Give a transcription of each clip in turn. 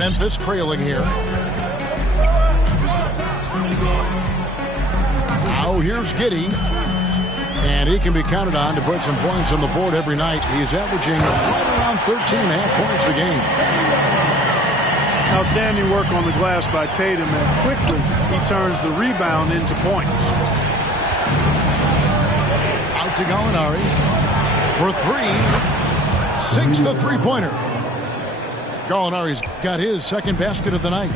Memphis trailing here. Now here's Giddey. And he can be counted on to put some points on the board every night. He's averaging right around 13.5 points a game. Outstanding work on the glass by Tatum, and quickly he turns the rebound into points. Out to Gallinari for three. Sinks the three-pointer. Gallinari's got his second basket of the night.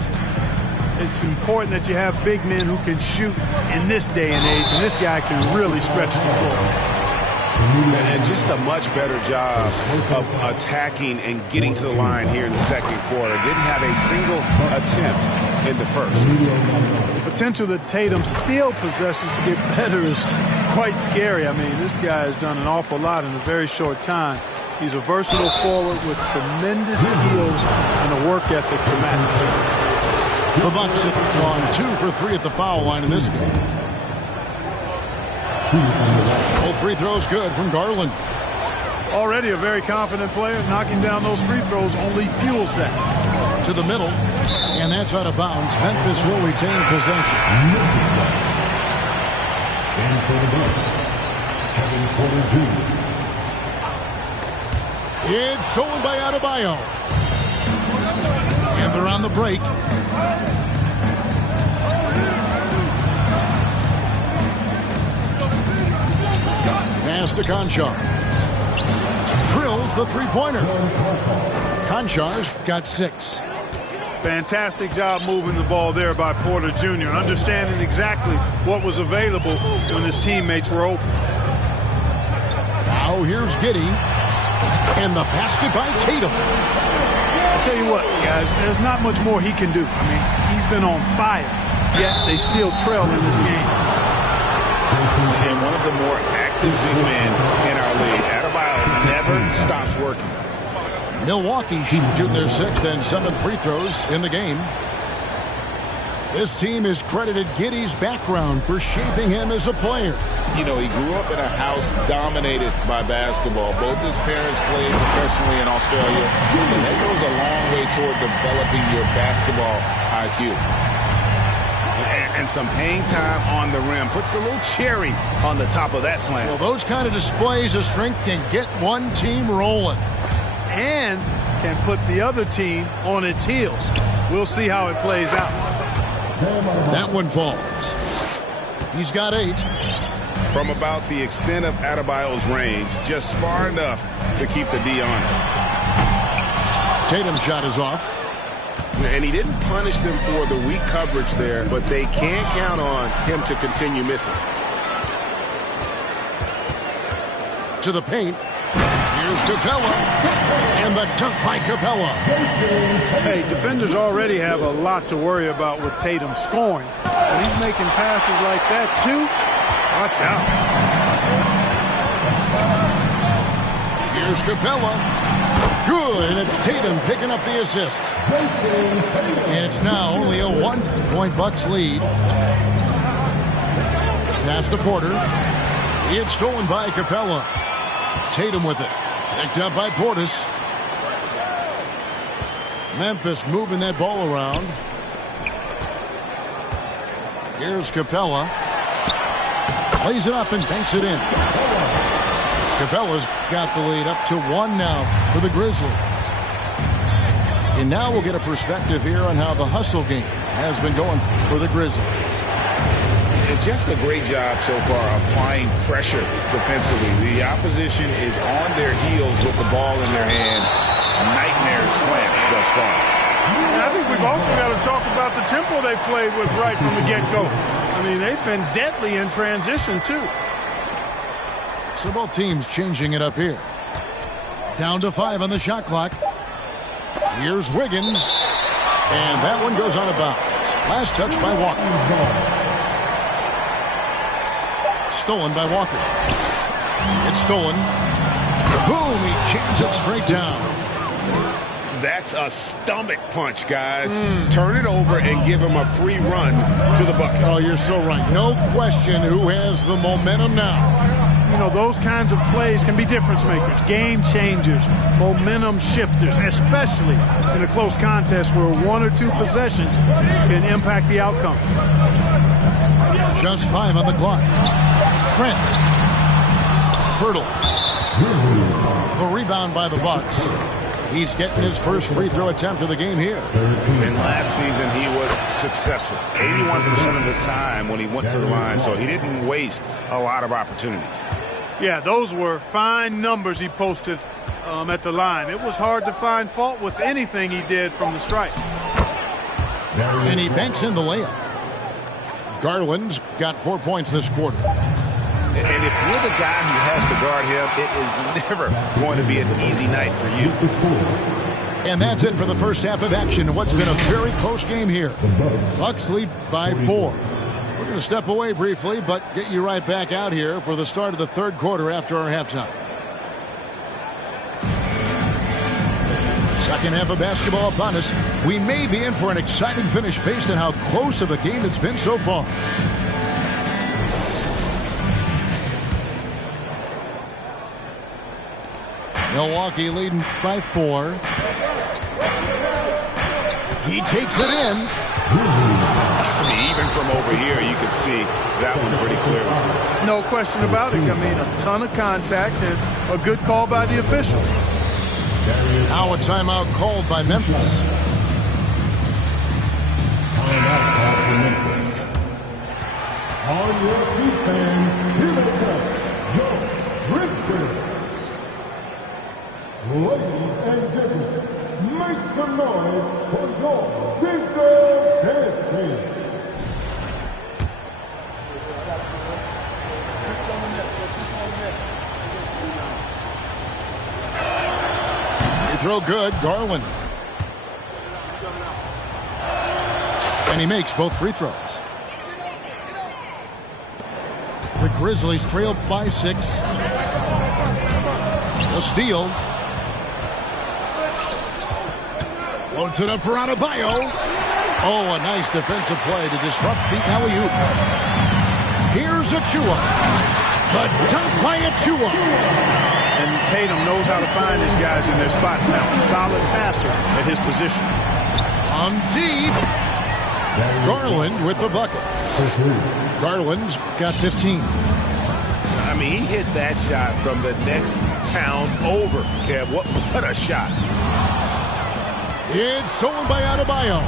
It's important that you have big men who can shoot in this day and age, and this guy can really stretch the floor. And just a much better job of attacking and getting to the line here in the second quarter. Didn't have a single attempt in the first. The potential that Tatum still possesses to get better is quite scary. I mean, this guy has done an awful lot in a very short time. He's a versatile forward with tremendous skills and a work ethic to match. The Bucks have gone 2 for 3 at the foul line in this game. Both free throws good from Garland. Already a very confident player. Knocking down those free throws only fuels that. To the middle, and that's out of bounds. Memphis will retain possession. And for the Bucks, Kevin Porter Jr. It's stolen by Adebayo. And they're on the break. Pass to Conchar. Drills the three-pointer. Conchar's got 6. Fantastic job moving the ball there by Porter Jr., understanding exactly what was available when his teammates were open. Now here's Giddey. And the basket by Tatum. I'll tell you what, guys, there's not much more he can do. I mean, he's been on fire, yet they still trail in this game. And one of the more active big men in our league. Adebayo never stops working. Milwaukee shooting their 6th and 7th free throws in the game. This team has credited Giddey's background for shaping him as a player. You know, he grew up in a house dominated by basketball. Both his parents played professionally in Australia. And that goes a long way toward developing your basketball IQ. And some hang time on the rim. Puts a little cherry on the top of that slam. Well, those kind of displays of strength can get one team rolling. And can put the other team on its heels. We'll see how it plays out. That one falls. He's got 8. From about the extent of Adebayo's range, just far enough to keep the D honest. Tatum's shot is off. And he didn't punish them for the weak coverage there, but they can't count on him to continue missing. To the paint. Here's Capella. And the dunk by Capella. Hey, defenders already have a lot to worry about with Tatum scoring. But he's making passes like that, too. Watch out. Here's Capella. Good, and it's Tatum picking up the assist. And it's now only a 1-point Bucks lead. Pass to Porter. It's stolen by Capella. Tatum with it. Picked up by Portis. Memphis moving that ball around. Here's Capella. Lays it up and banks it in. Capella's got the lead up to 1 now for the Grizzlies. And now we'll get a perspective here on how the hustle game has been going for the Grizzlies. And just a great job so far applying pressure defensively. The opposition is on their heels with the ball in their hand. Nightmares clamps thus far. And I think we've also got to talk about the tempo they played with right from the get-go. I mean, they've been deadly in transition, too. So both teams changing it up here. Down to 5 on the shot clock. Here's Wiggins. And that one goes out of bounds. Last touch by Walker. Stolen by Walker. It's stolen. Boom, he jams it straight down. That's a stomach punch, guys. Turn it over and give him a free run to the bucket. Oh, you're so right. No question who has the momentum now. you know, those kinds of plays can be difference makers, game changers, momentum shifters, especially in a close contest where 1 or 2 possessions can impact the outcome. Just 5 on the clock. Trent. Hurdle. The rebound by the Bucks. He's getting his first free throw attempt of the game here. And last season he was successful 81% of the time when he went to the line, so he didn't waste a lot of opportunities. Yeah, those were fine numbers he posted at the line. It was hard to find fault with anything he did from the stripe. And he banks in the layup. Garland's got 4 points this quarter. And if you're the guy who has to guard him, it is never going to be an easy night for you. And that's it for the first half of action. What's been a very close game here. Bucks lead by 4. We're going to step away briefly, but get you right back out here for the start of the third quarter after our halftime. Second half of basketball upon us. We may be in for an exciting finish based on how close of a game it's been so far. Milwaukee leading by 4. He takes it in. I mean, even from over here, you can see that one pretty clearly. No question about it. I mean, a ton of contact and a good call by the official. Now a timeout called by Memphis. On your feet, fans, here they come, your Grizzlies. Ladies and gentlemen, make some noise for your Grizzlies dance team. Throw good, Garland. And he makes both free throws. The Grizzlies trail by 6. A steal. Floats it up for Adebayo. Oh, a nice defensive play to disrupt the alley-oop. Here's Achua. The dunk by Achua. And Tatum knows how to find his guys in their spots now. Solid passer at his position. On deep. Garland with the bucket. Garland's got 15. I mean, he hit that shot from the next town over, Kev. What a shot. It's stolen by Adebayo.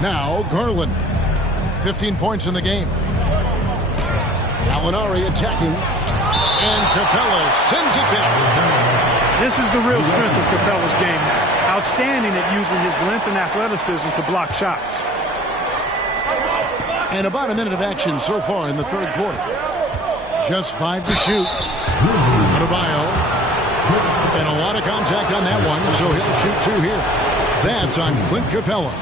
Now Garland. 15 points in the game. Gallinari attacking, and Capella sends it back. This is the real strength of Capella's game. Outstanding at using his length and athleticism to block shots. And about a minute of action so far in the third quarter. Just 5 to shoot. Adebayo. And a lot of contact on that one, so he'll shoot 2 here. That's on Clint Capella.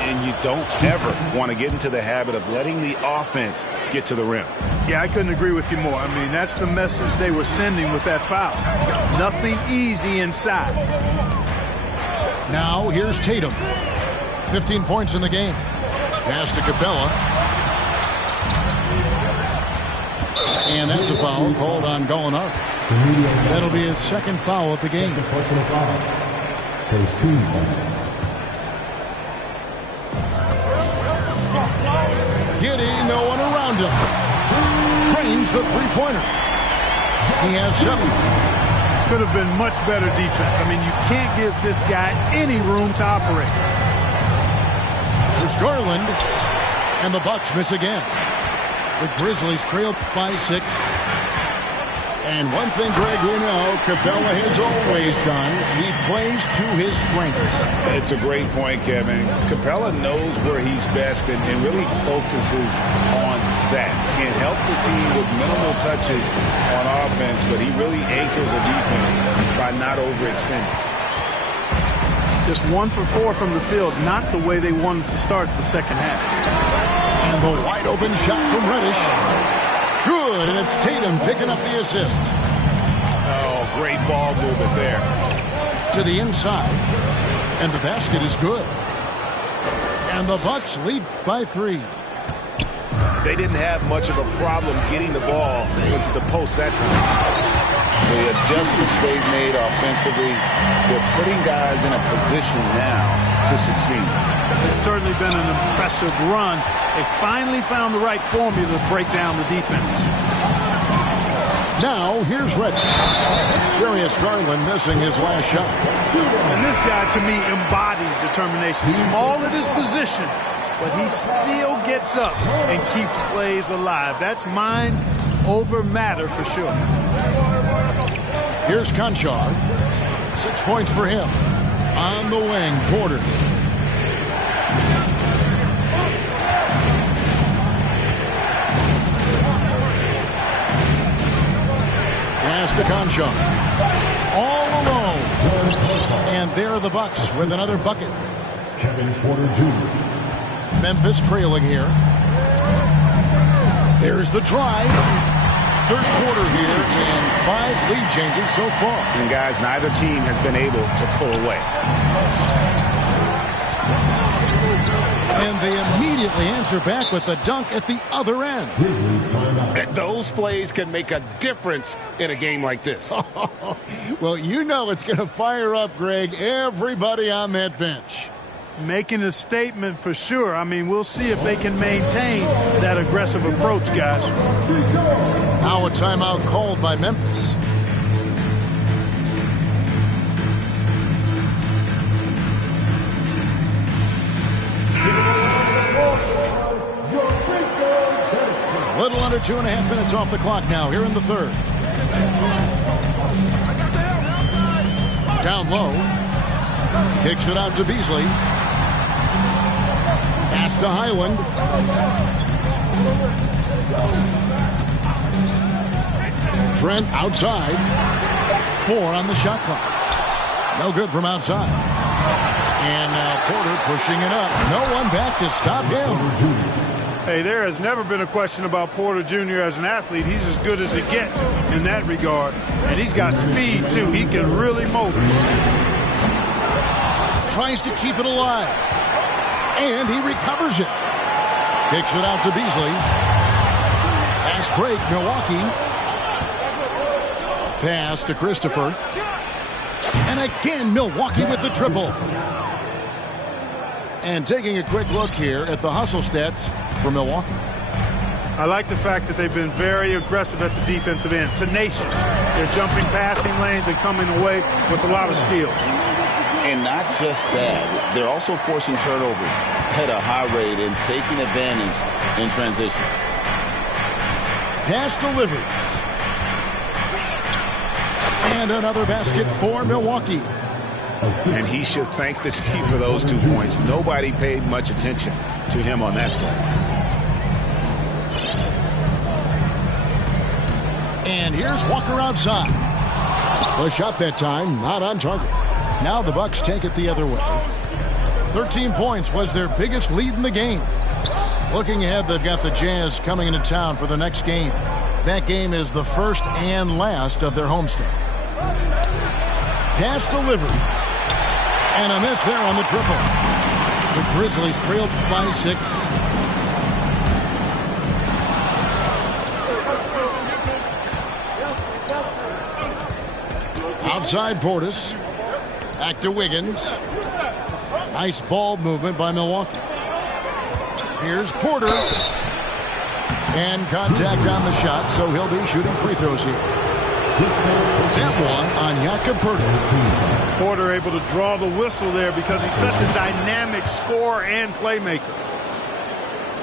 And you don't ever want to get into the habit of letting the offense get to the rim. Yeah, I couldn't agree with you more. I mean, that's the message they were sending with that foul. Nothing easy inside. Now here's Tatum. 15 points in the game. Pass to Capella. And that's a foul called on Gallinari. That'll be his second foul of the game. First team. Giddey, no one around him. Trains the three-pointer. He has 7. Could have been much better defense. I mean, you can't give this guy any room to operate. There's Garland. And the Bucks miss again. The Grizzlies trail by 6. And one thing, Greg, we know Capella has always done. He plays to his strengths. It's a great point, Kevin. Capella knows where he's best and really focuses on that. Can't help the team with minimal touches on offense, but he really anchors a defense by not overextending. Just 1 for 4 from the field, not the way they wanted to start the second half. And the wide open shot from Reddish. Good, and it's Tatum picking up the assist. Oh, great ball movement there. To the inside, and the basket is good. And the Bucks lead by 3. They didn't have much of a problem getting the ball into the post that time. The adjustments they've made offensively, they're putting guys in a position now to succeed. It's certainly been an impressive run. They finally found the right formula to break down the defense. Now, here's Reggie. Darius Garland missing his last shot. And this guy, to me, embodies determination. Small at his position, but he still gets up and keeps plays alive. That's mind over matter for sure. Here's Conchar. 6 points for him. On the wing, Porter. Pass to Conchar. All alone. And there are the Bucks with another bucket. Kevin Porter Jr. Memphis trailing here. There's the drive. Third quarter here and 5 lead changes so far. And guys, neither team has been able to pull away. And they immediately answer back with the dunk at the other end. Those plays can make a difference in a game like this. Well, you know it's going to fire up, Greg, everybody on that bench. Making a statement for sure. I mean, we'll see if they can maintain that aggressive approach, guys. Now a timeout called by Memphis. A little under 2.5 minutes off the clock now here in the third. Down low. Kicks it out to Beasley. Pass to Highland. Trent outside. 4 on the shot clock. No good from outside. And now Porter pushing it up. No one back to stop him. Hey, there has never been a question about Porter Jr. as an athlete. He's as good as it gets in that regard. And he's got speed, too. He can really motor. Tries to keep it alive. And he recovers it. Kicks it out to Beasley. Fast break, Milwaukee. Pass to Christopher. And again, Milwaukee with the triple. And taking a quick look here at the hustle stats for Milwaukee. I like the fact that they've been very aggressive at the defensive end. Tenacious. They're jumping passing lanes and coming away with a lot of skills. And not just that, they're also forcing turnovers at a high rate and taking advantage in transition. Pass delivered. And another basket for Milwaukee. And he should thank the team for those 2 points. Nobody paid much attention to him on that play. And here's Walker outside. The shot that time, not on target. Now the Bucks take it the other way. 13 points was their biggest lead in the game. Looking ahead, they've got the Jazz coming into town for the next game. That game is the first and last of their homestand. Pass delivered. And a miss there on the triple. The Grizzlies trailed by 6. Outside Portis. Back to Wiggins. Nice ball movement by Milwaukee. Here's Porter. And contact on the shot, so he'll be shooting free throws here. That one on Jakob Poeltl. Porter able to draw the whistle there because he's such a dynamic scorer and playmaker.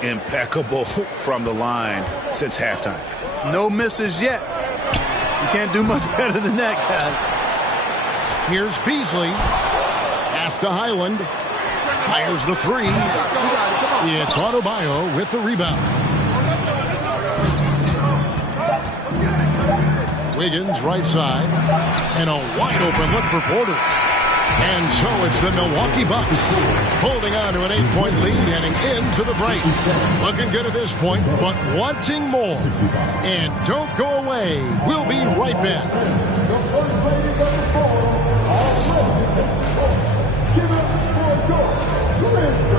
Impeccable from the line since halftime. No misses yet. You can't do much better than that, guys. Here's Beasley. Pass to Highland. Fires the 3. It's Adebayo with the rebound. Wiggins right side. And a wide open look for Porter. And so it's the Milwaukee Bucks holding on to an 8-point lead heading into the break. Looking good at this point, but wanting more. And don't go away. We'll be right back.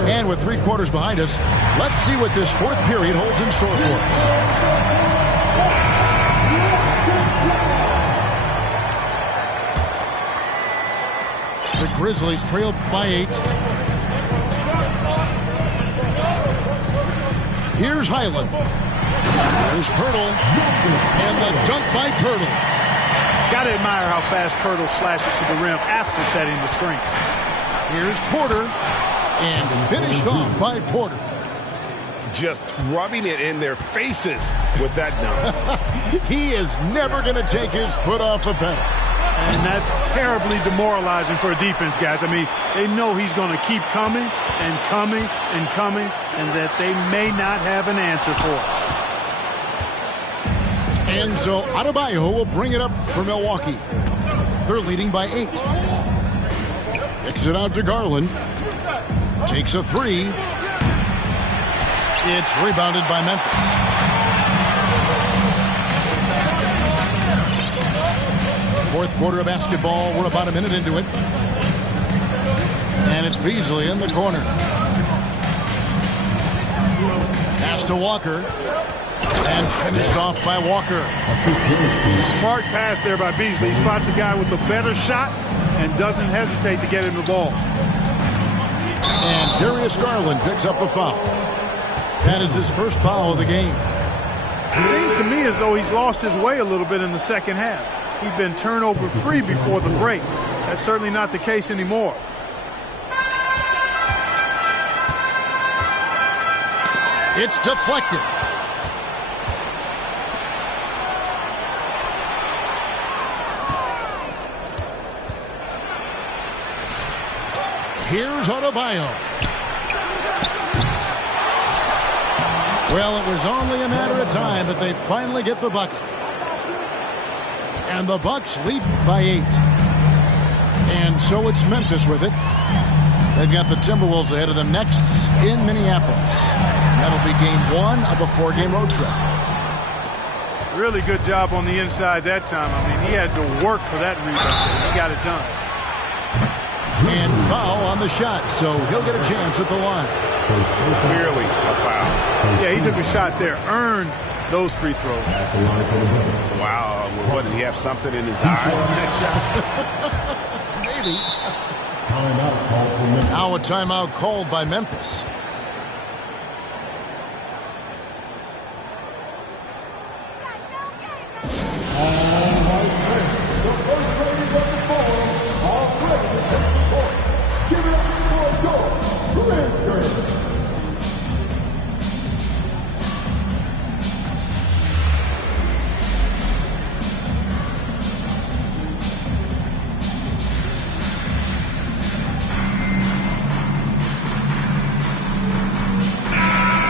And And with 3 quarters behind us, let's see what this 4th period holds in store for us. The Grizzlies trailed by 8. Here's Highland. Here's Poeltl. And the dunk by Poeltl. Got to admire how fast Poeltl slashes to the rim after setting the screen. Here's Porter. And finished off by Porter. Just rubbing it in their faces with that dunk. He is never going to take his foot off the pedal. And that's terribly demoralizing for a defense, guys. I mean, they know he's going to keep coming and coming and coming, and that they may not have an answer for it. And so Adebayo will bring it up for Milwaukee. They're leading by 8. Kicks it out to Garland. Takes a 3. It's rebounded by Memphis. Fourth quarter of basketball. We're about a minute into it. And it's Beasley in the corner. Pass to Walker. And finished off by Walker. Smart pass there by Beasley. He spots a guy with a better shot and doesn't hesitate to get him the ball. And Darius Garland picks up the foul. That is his first foul of the game. It seems to me as though he's lost his way a little bit in the second half. He's been turnover free before the break. That's certainly not the case anymore. It's deflected. Here's Adebayo. Well, it was only a matter of time, but they finally get the bucket. And the Bucks lead by 8. And so it's Memphis with it. They've got the Timberwolves ahead of them next in Minneapolis. And that'll be game 1 of a 4-game road trip. Really good job on the inside that time. I mean, he had to work for that rebound. He got it done. And foul on the shot, so he'll get a chance at the line. Clearly a foul. Yeah, he took a shot there, earned those free throws. Wow. What, did he have something in his eye on that shot? Maybe. Now a timeout called by Memphis.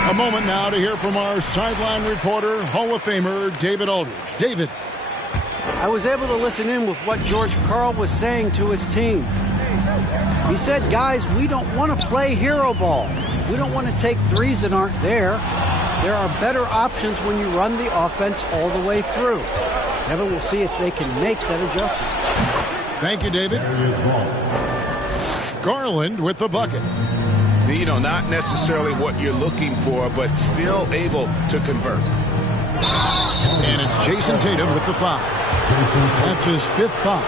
A moment now to hear from our sideline reporter, Hall of Famer David Aldridge. David. I was able to listen in with what George Karl was saying to his team. He said, guys, we don't want to play hero ball. We don't want to take threes that aren't there. There are better options when you run the offense all the way through. Evan will see if they can make that adjustment. Thank you, David. Garland with the bucket. You know, not necessarily what you're looking for, but still able to convert. And it's Jason Tatum with the foul. That's his 5th foul.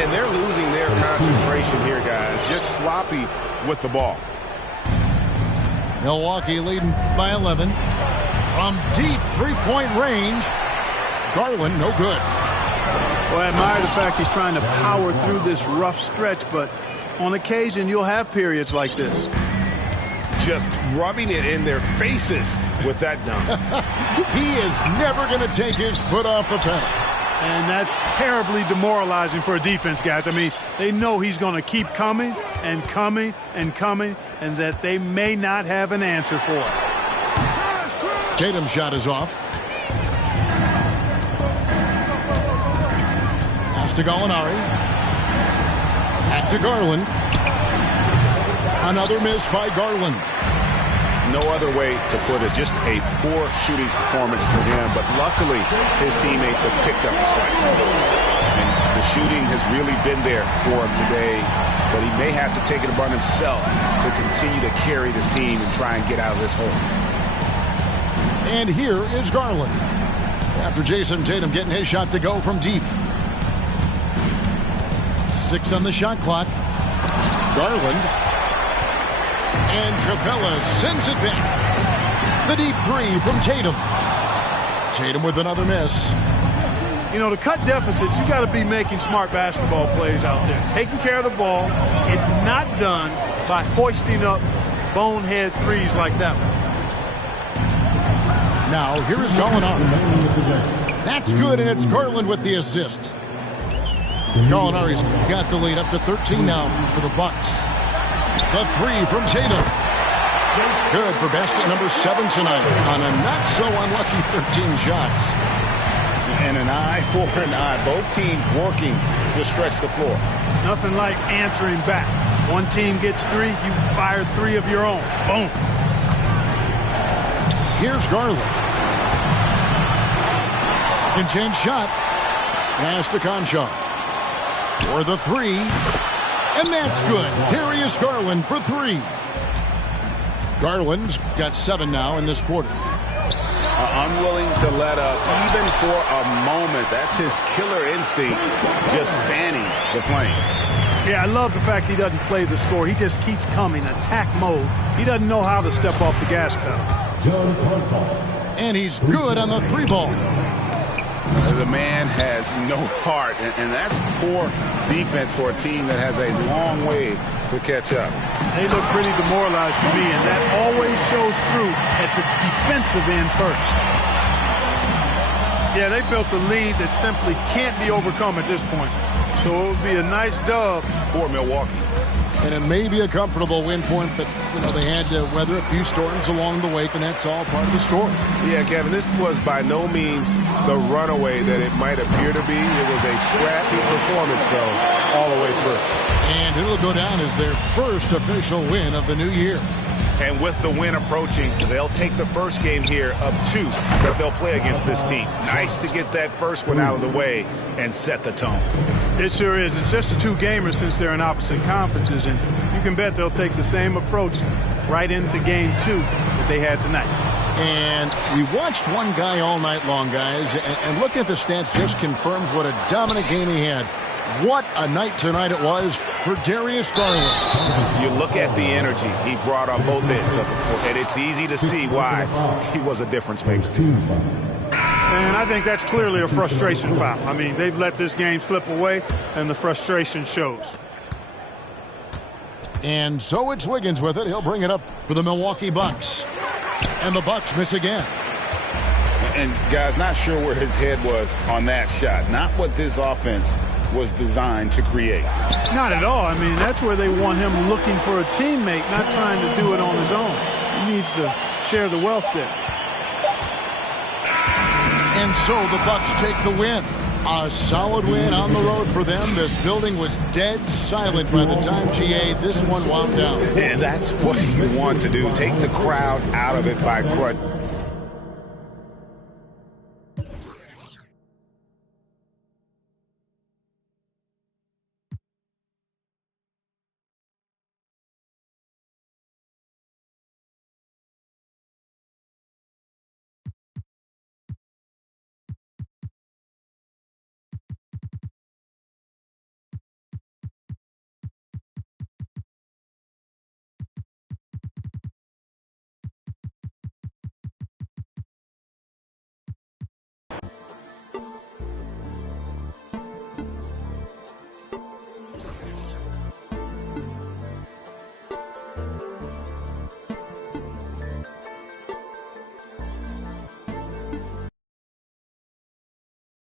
And they're losing their concentration here, guys. Just sloppy with the ball. Milwaukee leading by 11. From deep 3-point range, Garland no good. Well, I admire the fact he's trying to power through this rough stretch, but on occasion, you'll have periods like this. Just rubbing it in their faces with that dunk. He is never going to take his foot off the pedal. And that's terribly demoralizing for a defense, guys. I mean, they know he's going to keep coming and coming and coming, and that they may not have an answer for it. Tatum's shot is off. Pass to Gallinari. Back to Garland. Another miss by Garland. no other way to put it. Just a poor shooting performance for him. But luckily, his teammates have picked up the slack. And the shooting has really been there for him today. But he may have to take it upon himself to continue to carry this team and try and get out of this hole. And here is Garland. After Jason Tatum getting his shot to go from deep. 6 on the shot clock. Garland. And Capella sends it back. The deep 3 from Tatum. Tatum with another miss. You know, to cut deficits, you got to be making smart basketball plays out there. Taking care of the ball. It's not done by hoisting up bonehead threes like that one. Now, here is Gallinari. That's good, and it's Garland with the assist. Gallinari's got the lead up to 13 now for the Bucks. The 3 from Tatum. Good for basket number 7 tonight on a not-so-unlucky 13 shots. And an eye for an eye. Both teams working to stretch the floor. Nothing like answering back. One team gets 3, you fire 3 of your own. Boom. Here's Garland. Second chance shot. Pass to Conchar. For the 3. And that's good. Darius Garland for 3. Garland's got 7 now in this quarter. Unwilling to let up even for a moment. That's his killer instinct, just fanning the flame. Yeah, I love the fact he doesn't play the score. He just keeps coming, attack mode. He doesn't know how to step off the gas pedal. And he's good on the 3 ball. The man has no heart, and that's poor defense for a team that has a long way to catch up. They look pretty demoralized to me, and that always shows through at the defensive end first. Yeah, they built a lead that simply can't be overcome at this point. So it would be a nice dub for Milwaukee. And it may be a comfortable win for him, but you know they had to weather a few storms along the way, and that's all part of the story. Yeah, Kevin, this was by no means the runaway that it might appear to be. It was a scrappy performance, though, all the way through. And it'll go down as their first official win of the new year. And with the win approaching, they'll take the first game here of 2 that they'll play against this team. Nice to get that first one out of the way and set the tone. It sure is. It's just a 2-gamer since they're in opposite conferences, and you can bet they'll take the same approach right into game 2 that they had tonight. And we watched one guy all night long, guys, and looking at the stats just confirms what a dominant game he had. What a night tonight it was for Darius Garland. You look at the energy he brought on both ends of the floor, and it's easy to see why he was a difference maker. And I think that's clearly a frustration foul. I mean, they've let this game slip away, and the frustration shows. And so it's Wiggins with it. He'll bring it up for the Milwaukee Bucks. And the Bucks miss again. And, guys, not sure where his head was on that shot. Not what this offense was designed to create. Not at all. I mean, that's where they want him looking for a teammate, not trying to do it on his own. He needs to share the wealth there. And so the Bucks take the win. A solid win on the road for them. This building was dead silent by the time, GA, this one wound down. And that's what you want to do. Take the crowd out of it by